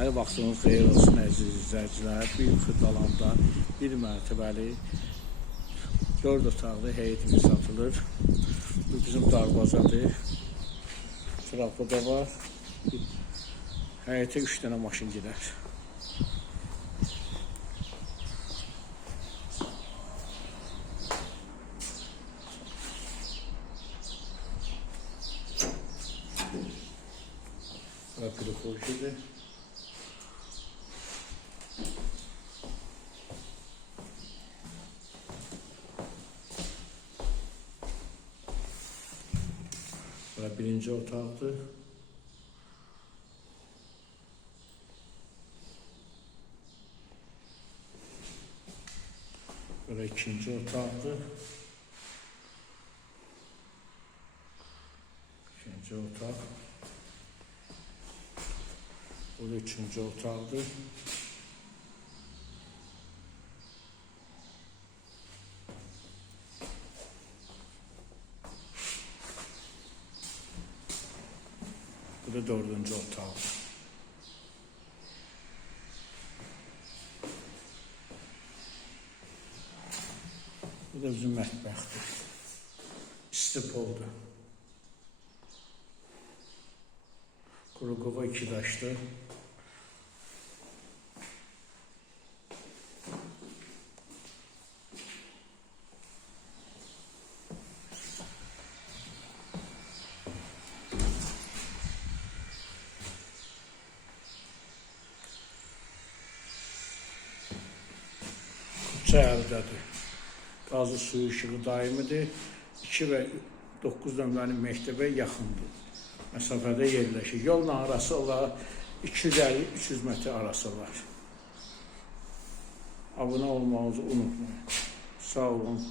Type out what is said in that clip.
Hər vaxtınız xeyir olsun əziz izləyicilər. Bir Xırdalanda bir mərtəbəli 4 otaqlı həyətimiz satılır. Bu bizim darvazadır. Trafo da var. Həyətə 3 dənə maşın gedər. Rapide koşuyor. Bura birinci otaqdır. Bura ikinci otaqdır. İkinci otaq. Burada üçüncü otaqdır. Bu da dördüncü otaq. Bu da bizim mətbəxdir. İstipoldur. Kurugova 2 daşlı. Çayırdadır. Qazı suyu işığı daimidir. 2 və 9 nömrəli məktəbə yaxındır. Məsafədə yerləşir. Yolla arası olaraq 250-300 metr arası var. Abunə olmağınızı unutmayın. Sağ olun.